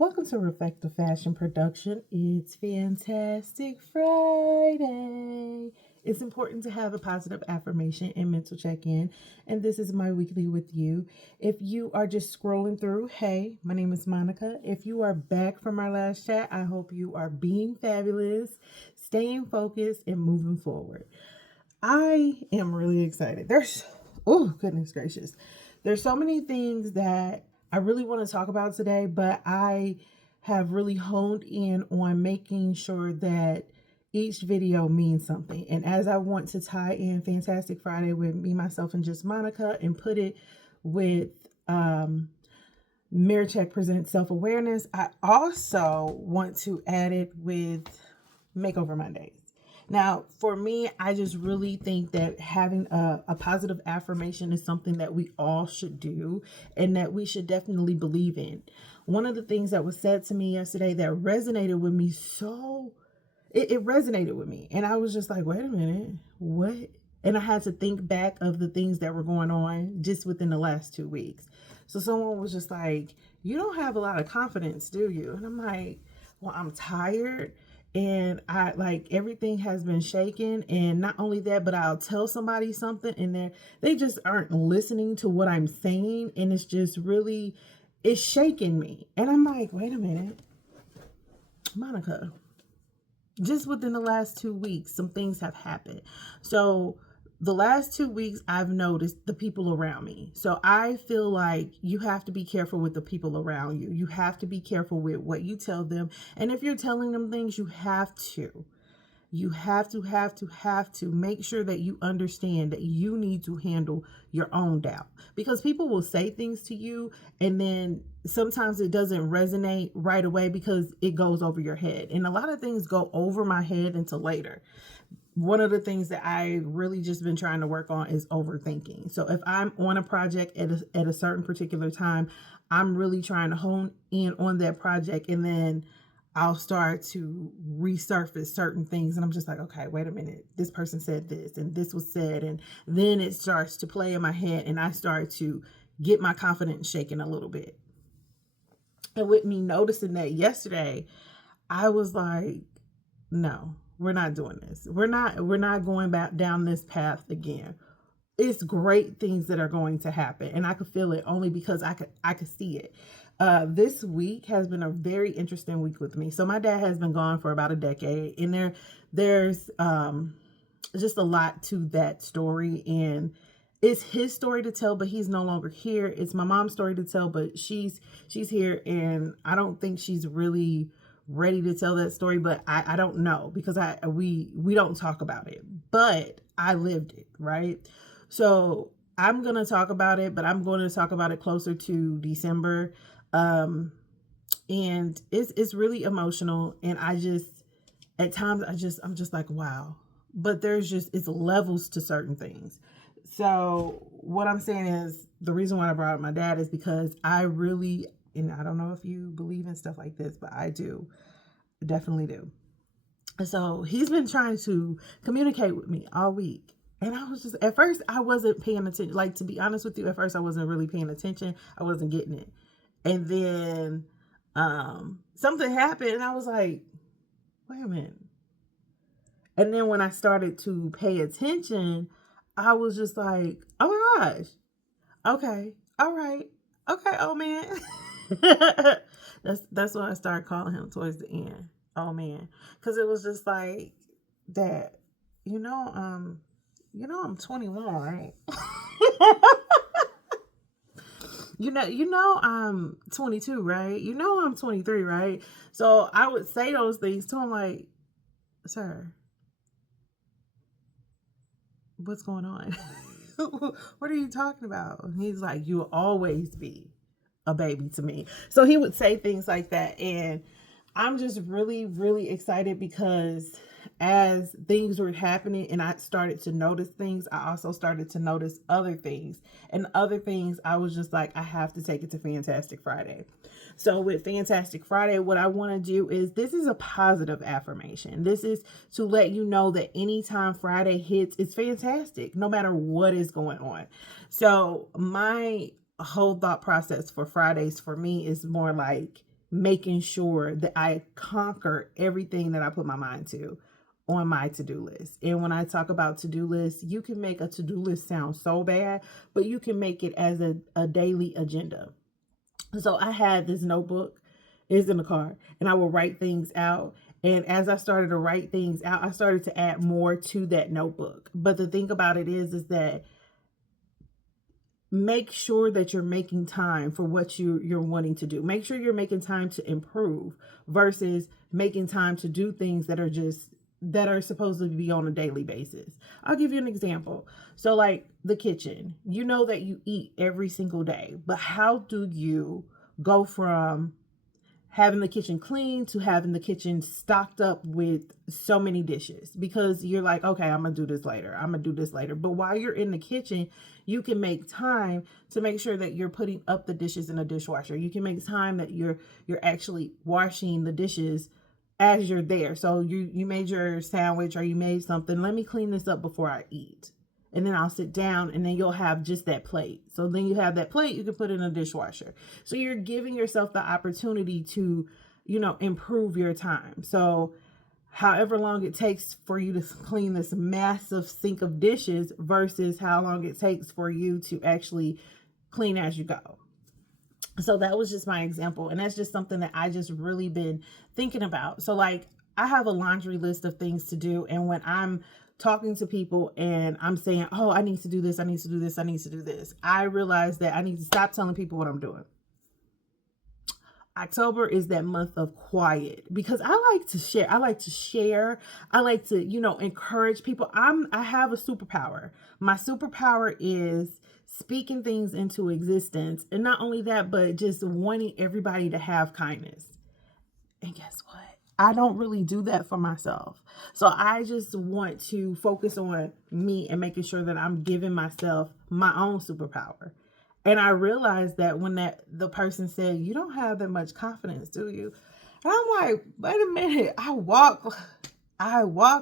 Welcome to Reflective Fashion Production. It's Fantastic Friday. It's important to have a positive affirmation and mental check in, and this is my weekly with you. If you are just scrolling through, hey, my name is Monica. If you are back from our last chat, I hope you are being fabulous, staying focused, and moving forward. I am really excited. Oh, goodness gracious. There's so many things that I really want to talk about today, but I have really honed in on making sure that each video means something. And as I want to tie in Fantastic Friday with me, myself, and just Monica and put it with Mirror Check Presents Self Awareness, I also want to add it with Makeover Mondays. Now, for me, I just really think that having a positive affirmation is something that we all should do and that we should definitely believe in. One of the things that was said to me yesterday that resonated with me it resonated with me. And I was just like, wait a minute, what? And I had to think back of the things that were going on just within the last 2 weeks. So someone was just like, you don't have a lot of confidence, do you? And I'm like, well, I'm tired. And I like everything has been shaken. And not only that, but I'll tell somebody something and they just aren't listening to what I'm saying. And it's shaking me. And I'm like, wait a minute, Monica, just within the last 2 weeks, some things have happened. So the last 2 weeks, I've noticed the people around me. So I feel like you have to be careful with the people around you. You have to be careful with what you tell them. And if you're telling them things, you have to make sure that you understand that you need to handle your own doubt, because people will say things to you and then sometimes it doesn't resonate right away because it goes over your head, and a lot of things go over my head until later. One of the things that I really just been trying to work on is overthinking. So if I'm on a project at a certain particular time, I'm really trying to hone in on that project, and then I'll start to resurface certain things. And I'm just like, okay, wait a minute. This person said this and this was said. And then it starts to play in my head and I start to get my confidence shaken a little bit. And with me noticing that yesterday, I was like, no, we're not doing this. We're not going back down this path again. It's great things that are going to happen, and I could feel it only because I could see it. This week has been a very interesting week with me. So my dad has been gone for about a decade, and there's just a lot to that story, and it's his story to tell, but he's no longer here. It's my mom's story to tell, but she's here, and I don't think she's really ready to tell that story, but I don't know because we don't talk about it, but I lived it, right? So I'm going to talk about it, but I'm going to talk about it closer to December. And it's really emotional. And at times I'm just like, wow, but it's levels to certain things. So what I'm saying is the reason why I brought up my dad is because and I don't know if you believe in stuff like this, but I do, definitely do. So he's been trying to communicate with me all week. And I was just, at first, I wasn't paying attention. Like, to be honest with you, at first, I wasn't really paying attention. I wasn't getting it. And then something happened, and I was like, wait a minute. And then when I started to pay attention, I was just like, oh my gosh. Okay. All right. Okay, oh man. That's when I started calling him towards the end. Oh man. Because it was just like that, I'm 21, right? I'm 22, right? I'm 23, right? So I would say those things to him like, sir, what's going on? What are you talking about? And he's like, you'll always be a baby to me. So he would say things like that. And I'm just really, really excited because as things were happening and I started to notice things, I also started to notice other things. And other things, I was just like, I have to take it to Fantastic Friday. So with Fantastic Friday, what I want to do is, this is a positive affirmation. This is to let you know that anytime Friday hits, it's fantastic, no matter what is going on. So my whole thought process for Fridays for me is more like, making sure that I conquer everything that I put my mind to on my to-do list. And when I talk about to-do list, you can make a to-do list sound so bad, but you can make it as a daily agenda. So I had this notebook, is in the car, and I will write things out. And as I started to write things out, I started to add more to that notebook. But the thing about it is that make sure that you're making time for what you're wanting to do. Make sure you're making time to improve versus making time to do things that are supposed to be on a daily basis. I'll give you an example. So like the kitchen, you know that you eat every single day, but how do you go from having the kitchen clean to having the kitchen stocked up with so many dishes? Because you're like, okay, I'm gonna do this later, I'm gonna do this later. But while you're in the kitchen, you can make time to make sure that you're putting up the dishes in a dishwasher. You can make time that you're actually washing the dishes as you're there. So you made your sandwich or you made something, let me clean this up before I eat, and then I'll sit down, and then you'll have just that plate. So then you have that plate, you can put it in a dishwasher. So you're giving yourself the opportunity to, improve your time. So however long it takes for you to clean this massive sink of dishes versus how long it takes for you to actually clean as you go. So that was just my example. And that's just something that I just really been thinking about. So like I have a laundry list of things to do. And when I'm talking to people and I'm saying, oh, I need to do this, I need to do this, I need to do this, I realize that I need to stop telling people what I'm doing. October is that month of quiet because I like to share. I like to, encourage people. I have a superpower. My superpower is speaking things into existence. And not only that, but just wanting everybody to have kindness. And guess what? I don't really do that for myself. So I just want to focus on me and making sure that I'm giving myself my own superpower. And I realized that when the person said, you don't have that much confidence, do you? And I'm like, wait a minute, I walk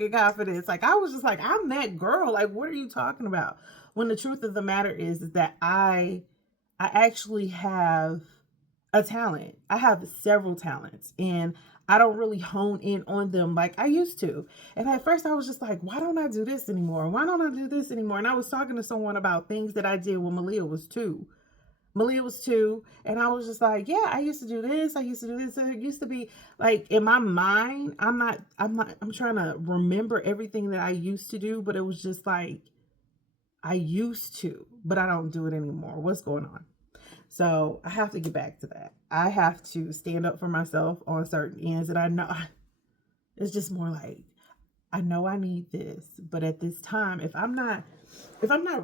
in confidence. Like I was just like, I'm that girl. Like, what are you talking about? When the truth of the matter is that I actually have a talent. I have several talents, and I don't really hone in on them like I used to. And at first I was just like, why don't I do this anymore? Why don't I do this anymore? And I was talking to someone about things that I did when Malia was 2. Malia was 2, and I was just like, yeah, I used to do this. I used to do this. It used to be like in my mind, I'm trying to remember everything that I used to do, but it was just like, I used to, but I don't do it anymore. What's going on? So I have to get back to that. I have to stand up for myself on certain ends. And I know it's just more like, I know I need this, but at this time, if I'm not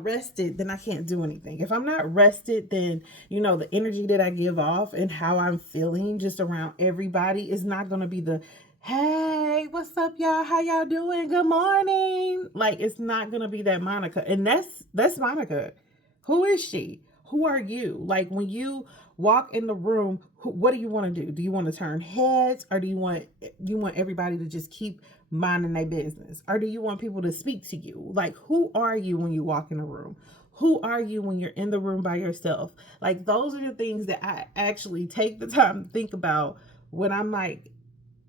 rested, then I can't do anything. If I'm not rested, then, the energy that I give off and how I'm feeling just around everybody is not going to be the, hey, what's up, y'all? How y'all doing? Good morning. Like, it's not going to be that Monica. And that's Monica. Who is she? Who are you? Like when you walk in the room, what do you want to do? Do you want to turn heads, or do you want everybody to just keep minding their business? Or do you want people to speak to you? Like, who are you when you walk in a room? Who are you when you're in the room by yourself? Like, those are the things that I actually take the time to think about when I'm like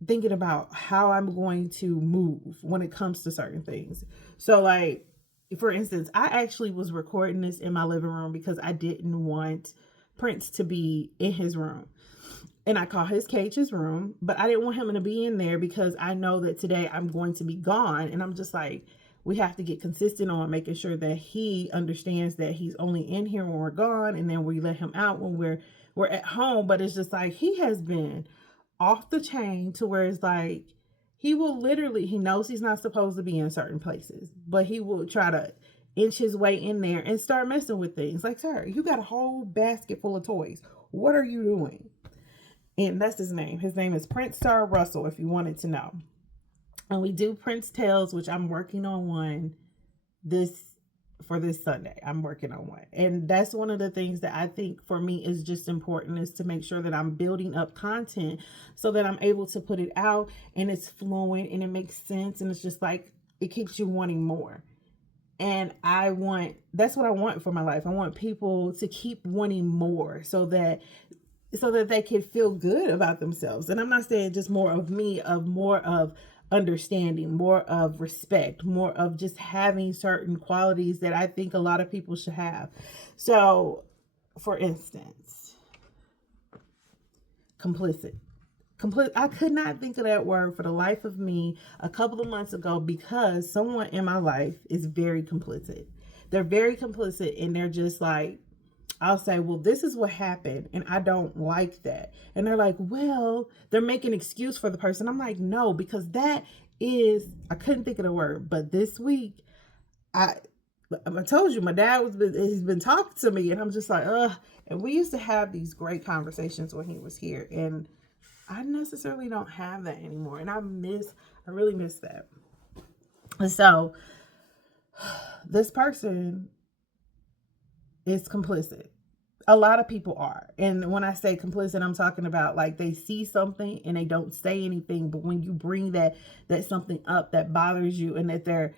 thinking about how I'm going to move when it comes to certain things. So like, for instance, I actually was recording this in my living room because I didn't want Prince to be in his room. And I call his cage his room, but I didn't want him to be in there because I know that today I'm going to be gone. And I'm just like, we have to get consistent on making sure that he understands that he's only in here when we're gone, and then we let him out when we're at home. But it's just like, he has been off the chain to where it's like, he knows he's not supposed to be in certain places, but he will try to inch his way in there and start messing with things. Like, sir, you got a whole basket full of toys. What are you doing? And that's his name. His name is Prince Star Russell, if you wanted to know. And we do Prince Tales, which I'm working on one for this Sunday. I'm working on one. And that's one of the things that I think for me is just important, is to make sure that I'm building up content so that I'm able to put it out and it's flowing and it makes sense. And it's just like, it keeps you wanting more. And that's what I want for my life. I want people to keep wanting more, so that so that they can feel good about themselves. And I'm not saying just more of me, of more of understanding, more of respect, more of just having certain qualities that I think a lot of people should have. So, for instance, complicit. I could not think of that word for the life of me a couple of months ago, because someone in my life is very complicit. They're very complicit, and they're just like, I'll say, well, this is what happened, and I don't like that. And they're like, well, they're making an excuse for the person. I'm like, no, because that is, I couldn't think of the word, but this week, I I told you, my dad he's been talking to me, and I'm just like, ugh. And we used to have these great conversations when he was here, and I necessarily don't have that anymore. And I really miss that. And so this person is complicit. A lot of people are. And when I say complicit, I'm talking about like they see something and they don't say anything. But when you bring that something up that bothers you, and that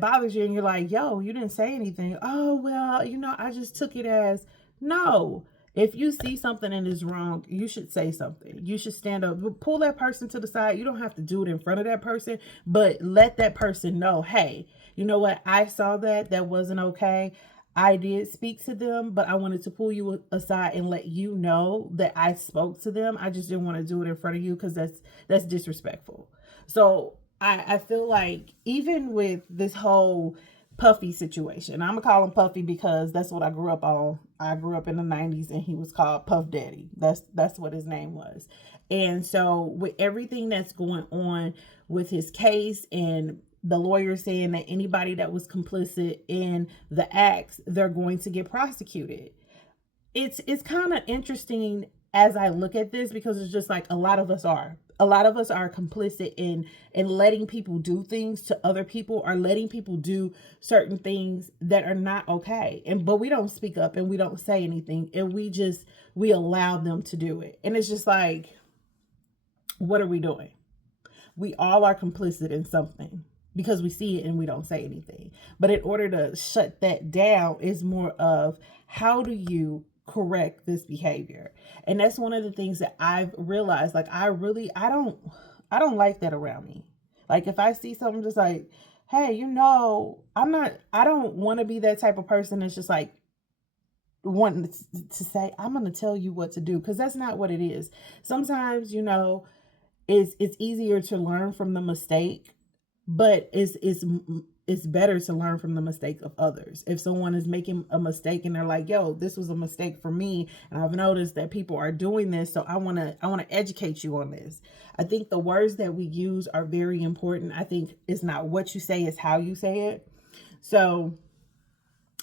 bothers you, and you're like, yo, you didn't say anything. Oh, well, I just took it as no. If you see something and is wrong, you should say something. You should stand up, pull that person to the side. You don't have to do it in front of that person, but let that person know, hey, you know what? I saw that wasn't okay. I did speak to them, but I wanted to pull you aside and let you know that I spoke to them. I just didn't want to do it in front of you, because that's disrespectful. So I feel like even with this whole Puffy situation, I'm gonna call him Puffy because that's what I grew up on. I grew up in the 90s, and he was called Puff Daddy. That's what his name was. And so with everything that's going on with his case, and the lawyer saying that anybody that was complicit in the acts, they're going to get prosecuted. It's kind of interesting as I look at this, because it's just like a lot of us are. A lot of us are complicit in letting people do things to other people, or letting people do certain things that are not okay. But we don't speak up, and we don't say anything, and we allow them to do it. And it's just like, what are we doing? We all are complicit in something, because we see it and we don't say anything. But in order to shut that down is more of, how do you correct this behavior? And that's one of the things that I've realized. Like, I don't like that around me. Like, if I see something, just like, hey, I don't want to be that type of person that's just like wanting to say, I'm going to tell you what to do, because that's not what it is. Sometimes, it's easier to learn from the mistake, but it's better to learn from the mistake of others. If someone is making a mistake and they're like, yo, this was a mistake for me, and I've noticed that people are doing this, so I want to educate you on this. I think the words that we use are very important. I think it's not what you say, it's how you say it. So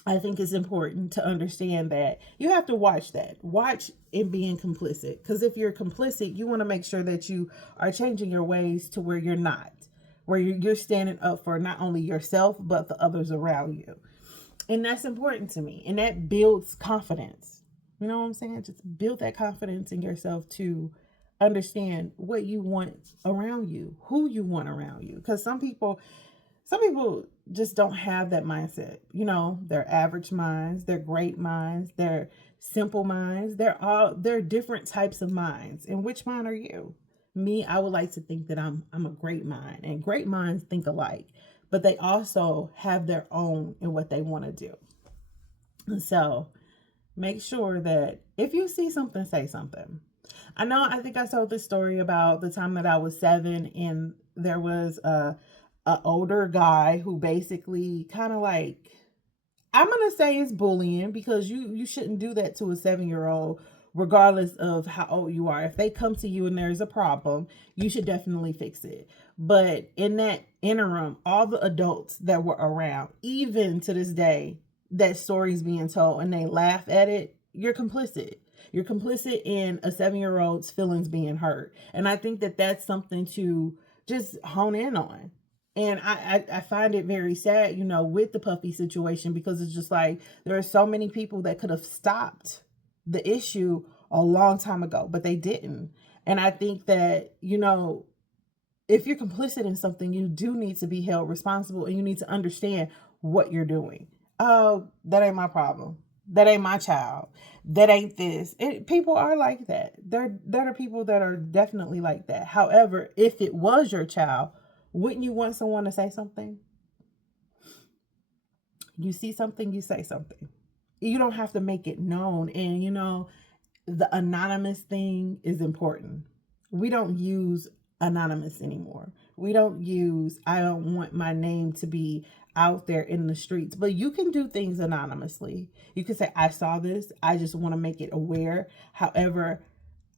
I think it's important to understand that you have to watch in being complicit. Because if you're complicit, you want to make sure that you are changing your ways to where you're not, where you're standing up for not only yourself, but the others around you. And that's important to me. And that builds confidence. You know what I'm saying? Just build that confidence in yourself to understand what you want around you, who you want around you. Because some people just don't have that mindset. They're average minds, they're great minds, they're simple minds. They're different types of minds. And which mind are you? Me, I would like to think that I'm a great mind, and great minds think alike, but they also have their own in what they want to do. And so make sure that if you see something, say something. I think I told this story about the time that I was 7, and there was a older guy who basically kind of like, I'm going to say it's bullying, because you shouldn't do that to a 7-year-old, regardless of how old you are. If they come to you and there's a problem, you should definitely fix it. But in that interim, all the adults that were around, even to this day, that story's being told and they laugh at it, you're complicit. You're complicit in a 7-year-old's feelings being hurt. And I think that that's something to just hone in on. And I find it very sad, with the Puffy situation, because it's just like, there are so many people that could have stopped the issue a long time ago, but they didn't. And I think that, if you're complicit in something, you do need to be held responsible, and you need to understand what you're doing. Oh, that ain't my problem. That ain't my child. That ain't this. People are like that. There are people that are definitely like that. However, if it was your child, wouldn't you want someone to say something? You see something, you say something. You don't have to make it known. And the anonymous thing is important. We don't use anonymous anymore. We don't use, I don't want my name to be out there in the streets. But you can do things anonymously. You can say, I saw this. I just want to make it aware. However,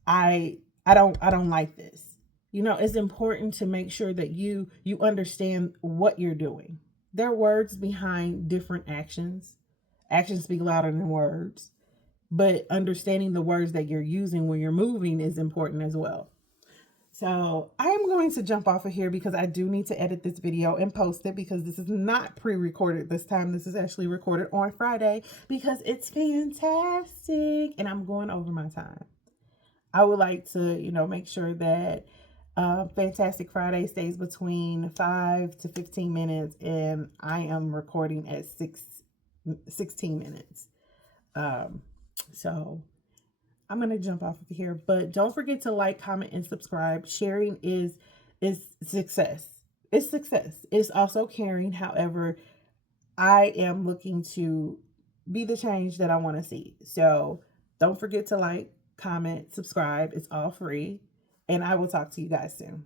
I don't like this. It's important to make sure that you understand what you're doing. There are words behind different actions. Actions speak louder than words, but understanding the words that you're using when you're moving is important as well. So I am going to jump off of here because I do need to edit this video and post it, because this is not pre-recorded this time. This is actually recorded on Friday because it's fantastic and I'm going over my time. I would like to, make sure that Fantastic Friday stays between 5 to 15 minutes, and I am recording at 16 minutes. So I'm gonna jump off of here, but don't forget to like, comment, and subscribe. Sharing is success. It's success. It's also caring. However, I am looking to be the change that I want to see. So don't forget to like, comment, subscribe. It's all free, and I will talk to you guys soon.